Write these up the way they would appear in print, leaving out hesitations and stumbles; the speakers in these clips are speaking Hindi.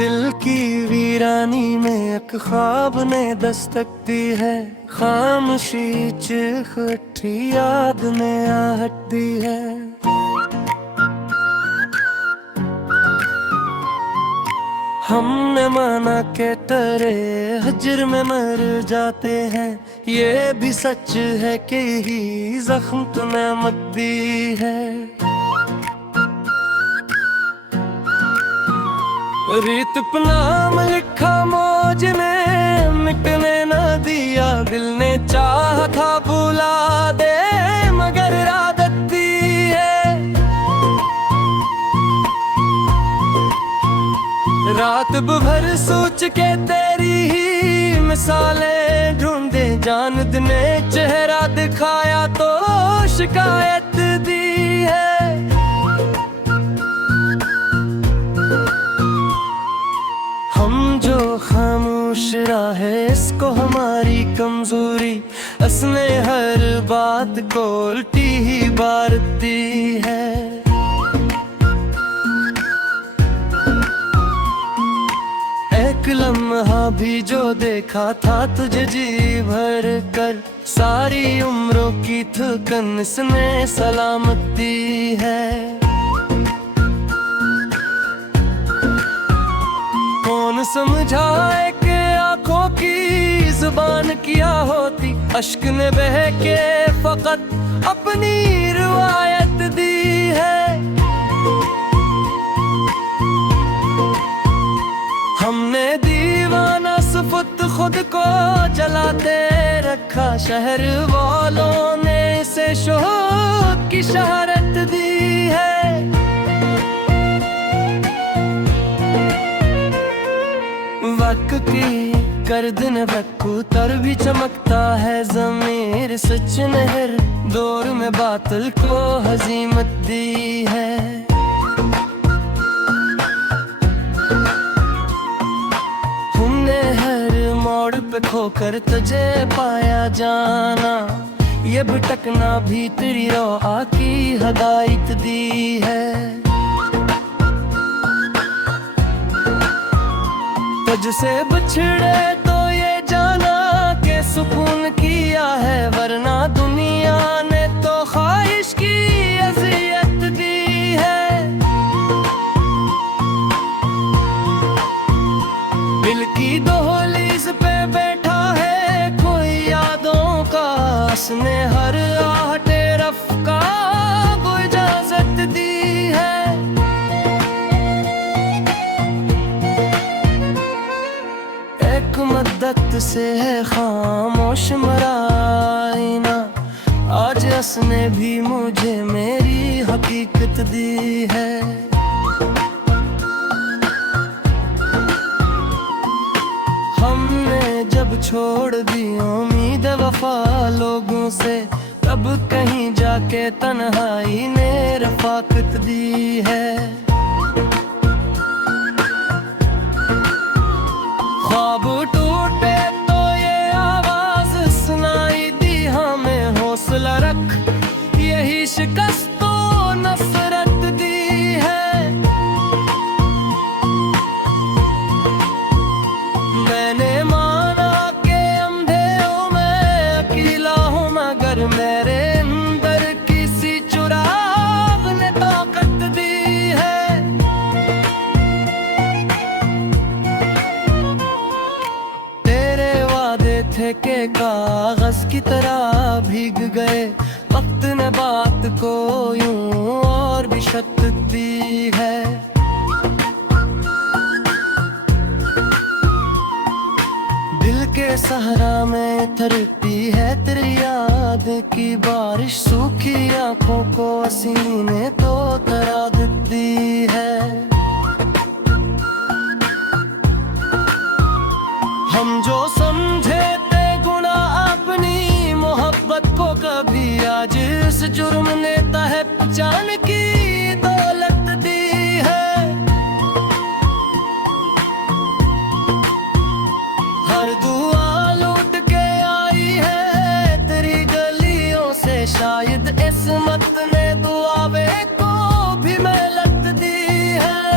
दिल की वीरानी में एक ख्वाब ने दस्तक दी है। खामोशी चिखठी याद ने आहट दी है। हमने माना के तरे हजर में मर जाते हैं। ये भी सच है कि ही जख्म तूने मत दी है। रीत नाम लिखा मौज ने मिटने न दिया। दिल ने चाहा था बुला दे मगर आदत दी है। रात भर सोच के तेरी ही मिसालें ढूंढे। जान ने चेहरा दिखाया तो शिकायत दी है। हम जो खामोश रहे इसको हमारी कमजोरी। उसने हर बात को उल्टी ही बारती है। एक लम्हा भी जो देखा था तुझे जी भर कर। सारी उम्रों की थकन इसने सलामत दी है। कौन समझाए कि आंखों की जुबान किया होती। अश्क ने बह के फकत अपनी रिवायत दी है। हमने दीवाना सुफुत खुद को जलाते रखा। शहर वालों ने इसे शोहद की शहरत दी है। वक्त की गर्दन वक्तर भी चमकता है। ज़मीर सच नहर दौर में बातिल को हजीमत दी है। हमने हर मोड़ पे खोकर तुझे पाया जाना। ये भटकना भी तेरी रोआ की हदायत दी है। तुझसे बिछड़े तो ये जाना के सुकून किया है। वरना दुनिया ने तो ख्वाहिश की अज़ियत दी है। दिल की दहलीज पे बैठा है कोई यादों का। उसने हर आहटे रफ़्का को इजाज़त दी है। मद्दत से है खामोश मराइना। आज उसने भी मुझे मेरी हकीकत दी है। हमने जब छोड़ दी उम्मीद वफा लोगों से। तब कहीं जाके तन्हाई ने रफाकत दी है। ख्वाब टूटे तो ये आवाज सुनाई दी हमें। हौसला रख यही शिकस्तों नफरत दी है। मैंने माना के अंधे हूँ मैं अकेला हूँ। मगर मेरे अंदर किसी चुराग ने ताकत दी है। थे के कागज की तरह भीग गए। वक्त ने बात को यूं और भी शक्ति दी है। दिल के सहरा में थरती है तेरी याद की बारिश। सूखी आंखों को हसीन ने तो तरादत दी है। हम जो समझे को कभी आज इस जुर्म नेता है जान की दौलत दी है। हर दुआ लौट के आई है तेरी गलियों से। शायद इस्मत ने दुआवे को भी महलत दी है।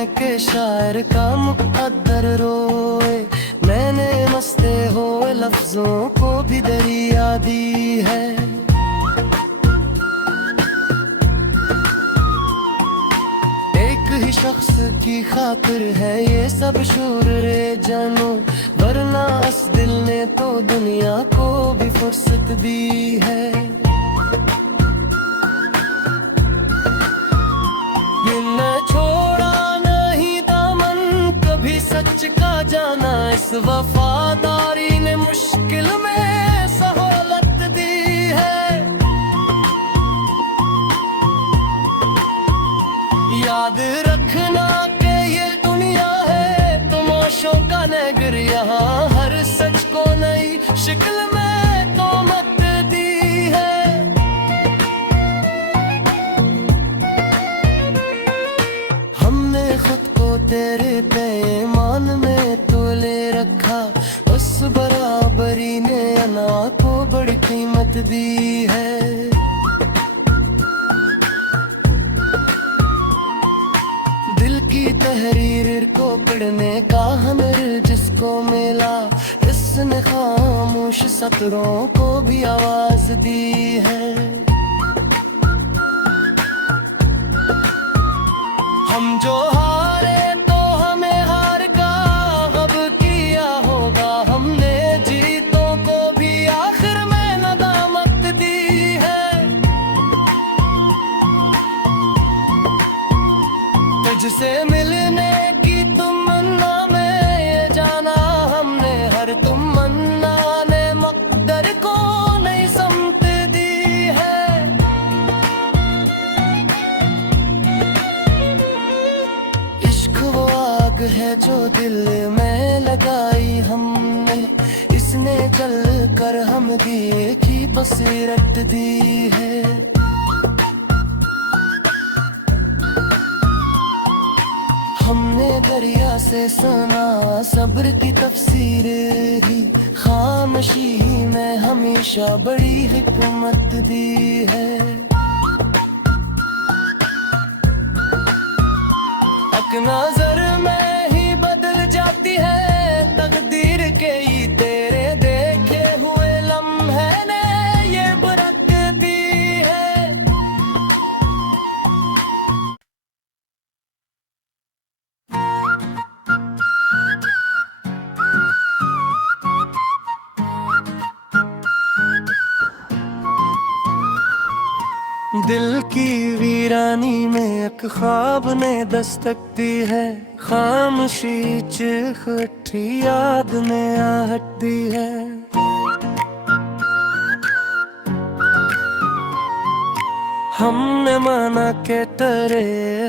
है कि शायर का मुक़द्दर रोए। मैंने मस्ते हुए लफ्जों को भी दरिया दी है। एक ही शख्स की खातिर है ये सब शूर रे जानो, वरना इस दिल ने तो दुनिया को भी फुर्सत दी है। छोड़ा नहीं दामन कभी सच का जाना, इस वफादारी ने मुश्किल में सहूलत दी है। याद रखना कि ये दुनिया है तमाशों का नगर, यहाँ हर सच को नई शक्ल में तोहमत दी है। हमने खुद को तेरे पैमान में तोले रखा, उस बराबरी ने अना को बड़ी कीमत दी है। दिल की तहरीर को पढ़ने का हनर जिसको मिला, इसने खामोश सतरों को भी आवाज दी है। हम जो हारे तो हमें हार का गम किया होगा, हमने जीतों को भी आखिर में नदामत दी है। तुझसे मिलने की तमन्ना में ये जाना हमने, हर तमन्ना ने मक़दर को नई समत दी है। है जो दिल में लगाई हमने, इसने चल कर हम दिए की बसीरत दी है। हमने दरिया से सुना सब्र की तफसीर ही, खामोशी में हमेशा बड़ी हिकमत दी है। एक नजर में ही बदल जाती है तकदीर के ही, तेरे देखे हुए लम्हे ने ये बरकत दी है। दिल की वीरानी में एक ख्वाब ने दस्तक दी है, खामोशी चिखठी याद ने आहट दी है। हमने माना के तरे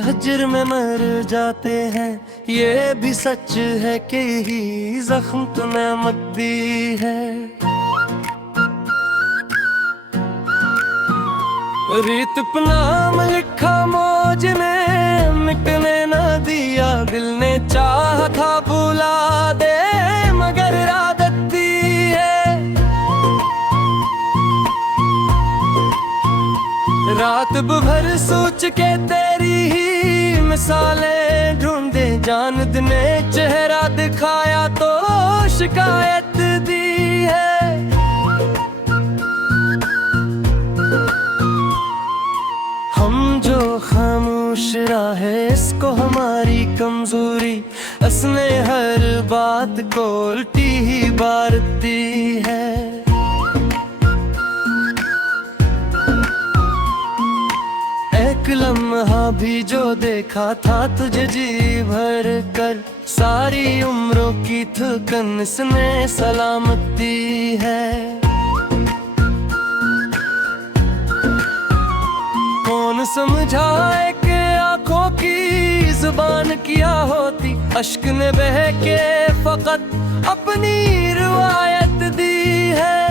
हजर में मर जाते हैं, ये भी सच है कि ही जख्म तो नेमत दी है। रीत पनाम लिखा मौज ने मिटने न दिया, दिल ने चाहा था बुला दे मगर आदत दी है। रात भर सोच के तेरी ही मिसालें ढूंढे, जान ने चेहरा दिखाया तो शिकायत दी है। जो खामोश रहे इसको हमारी कमजोरी, उसने हर बात को उल्टी ही बारती है। एक लम्हा भी जो देखा था तुझे जी भर कर, सारी उम्रों की थकन इसने सलामत दी है। कौन समझाए कि आंखों की जुबान किया होती, अश्क ने बह के फकत अपनी रिवायत दी है।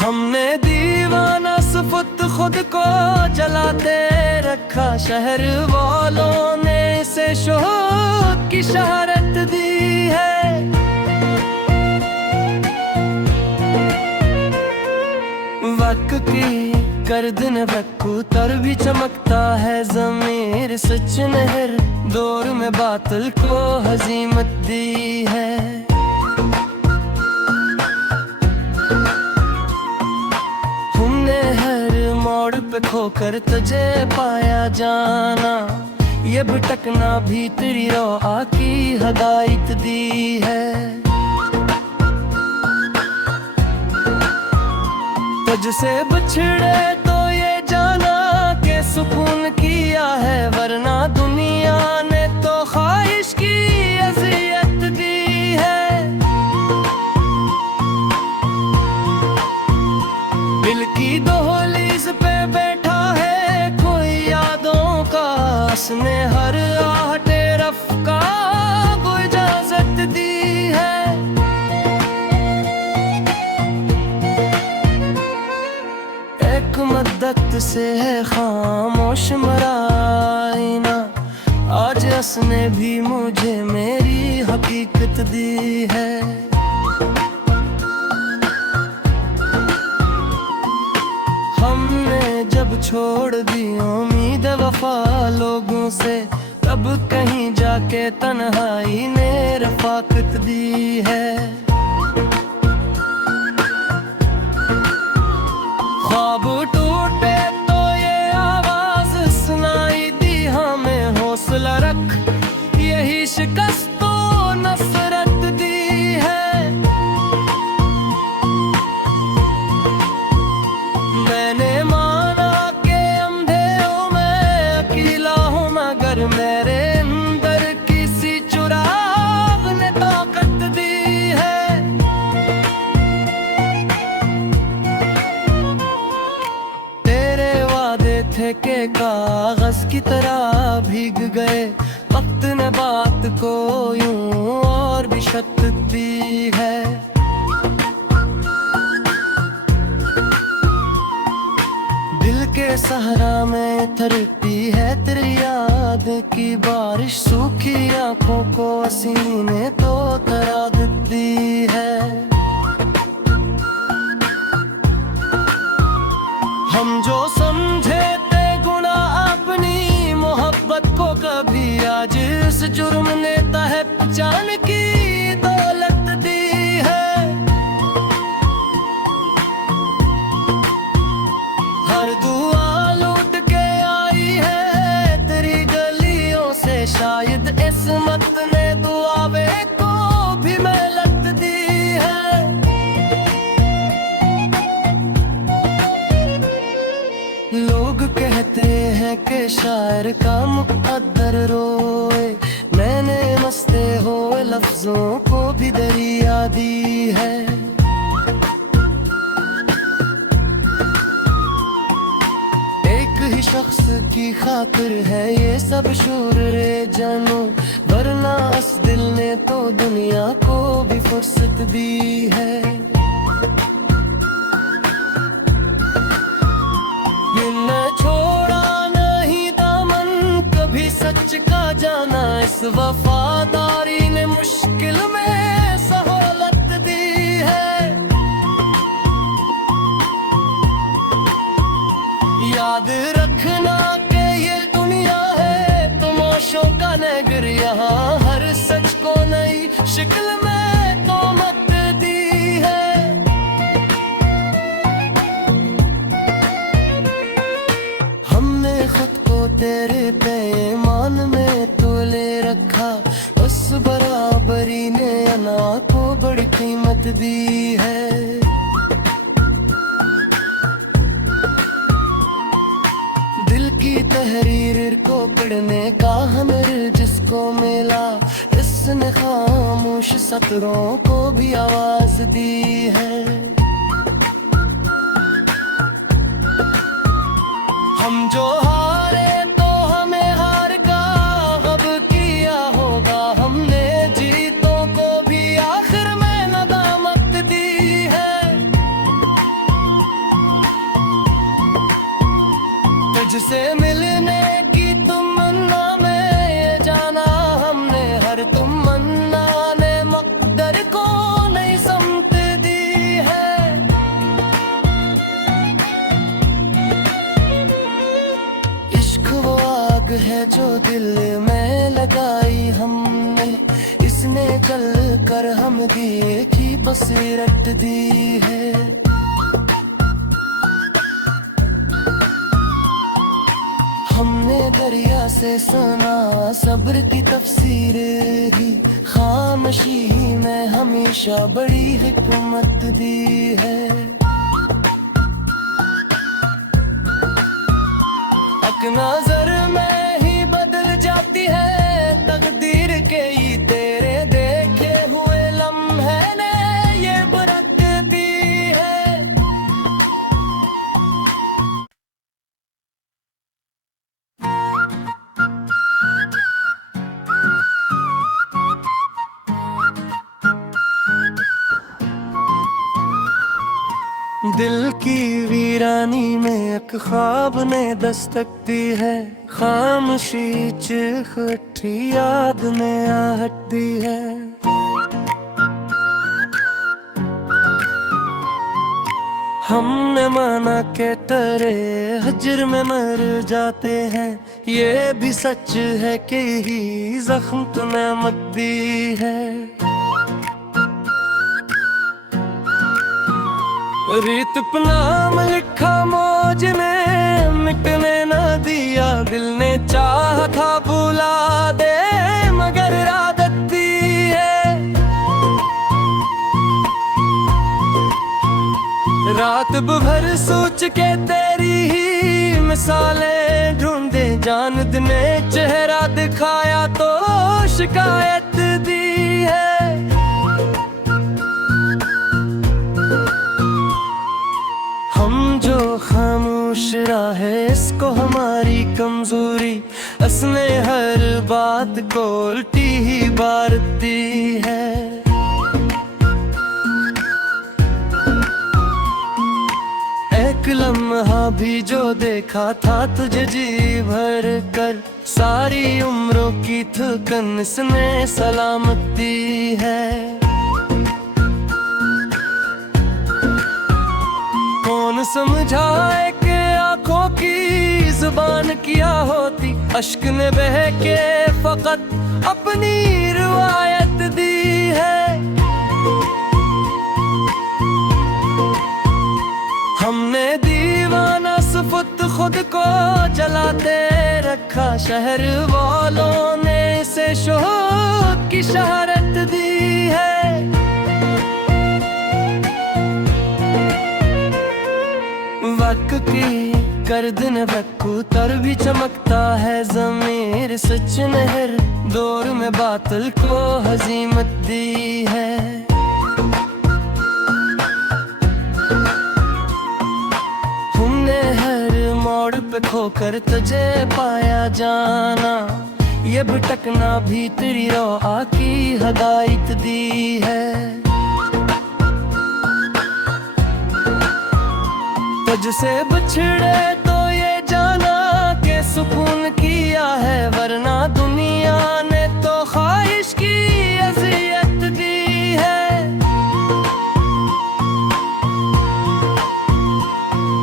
हमने दीवाना सुफुत खुद को जलाते रखा, शहर वालों ने इसे शोहद की शहरत दी है। वक्त की कर दिन कबूतर भी चमकता है ज़मीर सच नहर दौर में बातिल को हजीमत दी है। हमने हर मोड़ पे खोकर तुझे पाया जाना, ये भटकना भी तेरी रोआ की हदायत दी है। तुझसे बिछड़े तो ये जाना के सुकून किया है, वरना दुनिया ने तो ख्वाहिश की अज़ियत दी है। दिल की दहलीज पे बैठा है कोई यादों का, उसने हर आहटे रफ़ का को इजाज़त दी है। एक मद्दत से है खामोश मराइना, आज उसने भी मुझे मेरी हकीकत दी है। हमने जब छोड़ दी उम्मीद वफा लोगों से, तब कहीं जाके तन्हाई ने रफाकत दी है। ख्वाब टूटे तो ये आवाज सुनाई दी हमें, हौसला रख यही शिकस्त तो नफरत दी है। मैंने माना के अंधे हूँ मैं, अकेला हूँ मगर मेरे अंदर किसी चुराग ने ताकत दी है। थे के कागज की तरह भीग गए, वक्त ने बात को यूं और भी शक्ति दी है। दिल के सहरा में थरती है तेरी याद की बारिश, सूखी आंखों को हसीन ने तो तरादत दी है। हम जो समझे को कभी आज इस जुर्म ने है पहचान की दौलत दी है। हर दुआ लौट के आई है तेरी गलियों से, शायद इस्मत ने दुआवे को भी मेहनत दी है। लोग कहते हैं कि शायर का मुक़द्दर रोए, मैंने मस्ते हुए लफ्जों को भी दरिया दी है। एक ही शख्स की खातिर है ये सब शूर रे जानो, वरना इस दिल ने तो दुनिया को भी फुर्सत दी है। छोड़ा नहीं दामन कभी सच का जाना, इस वफादारी ने मुश्किल में सहूलत दी है। याद रखना कि ये दुनिया है तमाशों का नगर, यहाँ हर सच को नई शक्ल में तोहमत दी है। तेरे पैमान में तोले रखा, उस बराबरी ने अना को बड़ी कीमत दी है। दिल की तहरीर को पढ़ने का हनर जिसको मिला, इसने खामोश सतरों को भी आवाज दी है। हम जो हारे तो हमें हार का गम किया होगा, हमने जीतों को भी आखिर में नदामत दी है। तुझसे मिलने की तमन्ना में ये जाना हमने, हर तमन्ना ने मकदर को नई समत दी है। आग है जो दिल में लगाई हमने, इसने जल कर हम दिए की बसीरत दी है। हमने दरिया से सुना सब्र की तफसीर ही, खामोशी में हमेशा बड़ी हिकमत दी है। एक नजर में ही बदल जाती है तकदीर के ही तेरे देखे हुए लम्हे ने ये बरकती है। दिल की वीरानी में एक ख्वाब ने दस्तक दी है, खामोशी चीख उठी याद ने आहट दी है। हमने माना के तरे हजर में मर जाते हैं, ये भी सच है कि ही जख्म तूने मत दी है। रीत नाम लिखा मौज ने मिटने न दिया, दिल ने चाहा था बुला दे मगर इरादत दी है। रात भर सोच के तेरी ही मिसालें ढूंढे, जान ने चेहरा दिखाया तो शिकायत दी है। जो खामोश रहे इसको हमारी कमजोरी, उसने हर बात को उल्टी ही बारती है। एक लम्हा भी जो देखा था तुझे जी भर कर, सारी उम्रों की थकन इसने सलामत दी है। कौन समझाए कि आंखों की जुबान किया होती, अश्क ने बह के फकत अपनी रिवायत दी है। हमने दीवाना सुफुत खुद को जलाते रखा, शहर वालों ने इसे शोक की शहरत दी है। वक्त की गर्दन रखू तर भी चमकता है ज़मीर, सच ने हर दौर में बातिल को हजीमत दी है। हमने हर मोड़ पे खोकर तुझे पाया जाना, ये भटकना भी तेरी रोआ की हदायत दी है। तुझसे बिछड़े तो ये जाना के सुकून किया है, वरना दुनिया ने तो ख्वाहिश की अज़ियत दी है।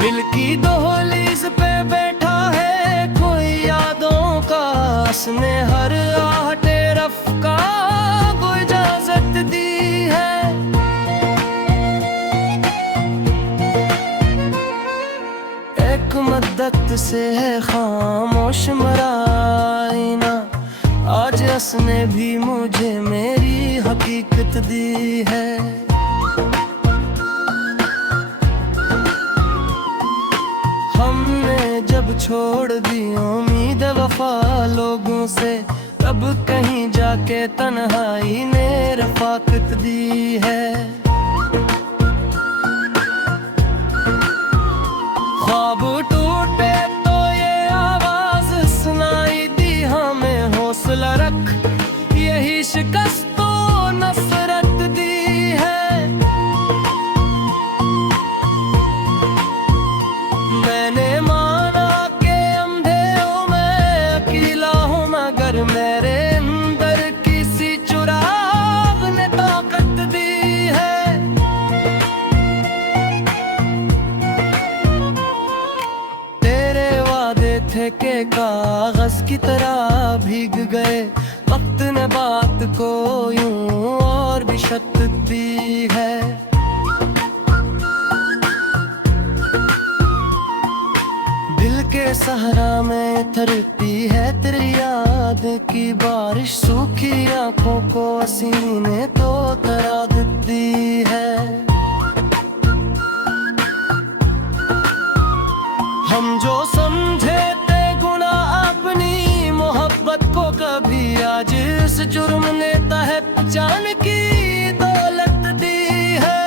दिल की दहलीज पे बैठा है कोई यादों का, उसने हर आहटे रफ़्का को इजाजत दी है। मद्दत से है खामोश मराइना, आज उसने भी मुझे मेरी हकीकत दी है। हमने जब छोड़ दी उम्मीद वफा लोगों से, तब कहीं जाके तन्हाई ने रफाकत दी है। ख्वाब टूटे तो ये आवाज सुनाई दी हमें, हौसला रख यही शिकस्तों नफरत दी है। मैंने माना कि अंधेरों में अकेला हूँ, मगर मेरे अंदर किसी चुराग ने ताकत दी है। थे के कागज की तरह भीग गए। वक्त ने बात को यूं और भी शक्ति दी है। दिल के सहरा में थरती है तेरी याद की बारिश। सूखी आंखों को हसीन ने तो तरा दी है। हम जो समझे थे गुनाह अपनी मोहब्बत को, कभी आज इस जुर्म ने है जान की दौलत दी है।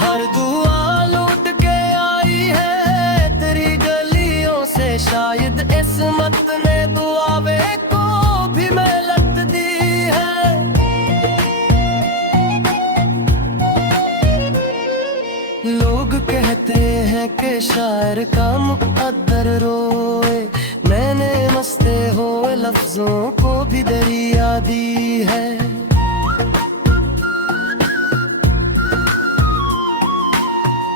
हर दुआ लौट के आई है तेरी गलियों से, शायद इस्मत ने दुआवे को भी मेहनत दी है। लोग कहते हैं कि शायर का मुक़द्दर रोए, मैंने मस्ते हुए लफ्जों को भी दरिया दी है।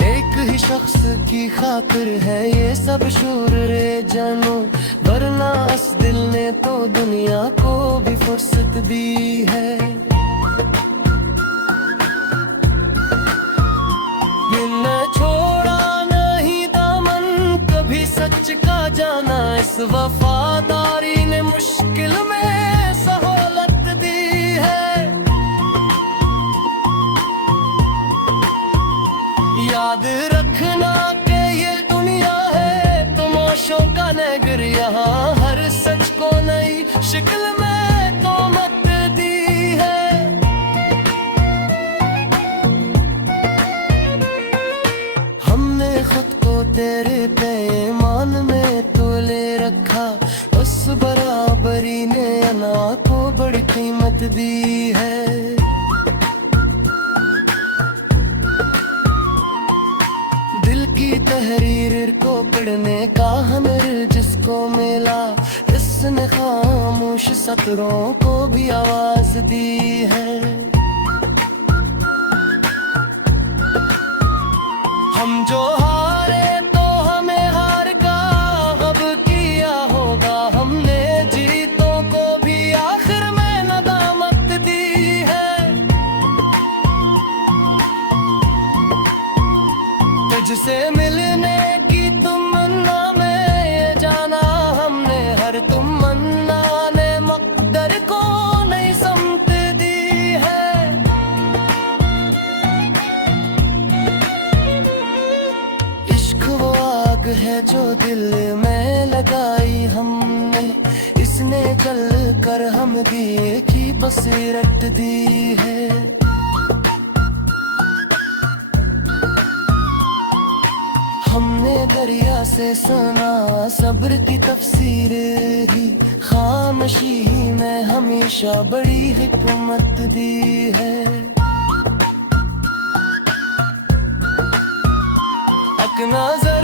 एक ही शख्स की खातिर है ये सब शूर रे जानो, वरना इस दिल ने तो दुनिया को भी फुर्सत दी है। छोड़ा नहीं दामन कभी सच का जाना, इस वफादारी ने मुश्किल में सहूलत दी है। याद रखना कि ये दुनिया है तमाशों का नगर, यहाँ हर सच को नई शक्ल में तोहमत दी है। खुद को तेरे पैमान में तोले रखा, उस बराबरी ने अना को बड़ी कीमत दी है। दिल की तहरीर को पढ़ने का हनर जिसको मिला, इसने खामोश सतरों को भी आवाज दी है। हम जो हारे तो हमें हार का गम किया होगा, हमने जीतों को भी आखिर में नदामत दी है। तुझसे मिलने की तमन्ना में ये जाना हमने, हर तमन्ना ने मुक़द्दर को नई समत दी है। है जो दिल में लगाई हमने, इसने चल कर हम दिए की बसीरत दी है। हमने दरिया से सुना सब्र की तफसीर ही, खामोशी में हमेशा बड़ी हिकमत दी है। एक नजर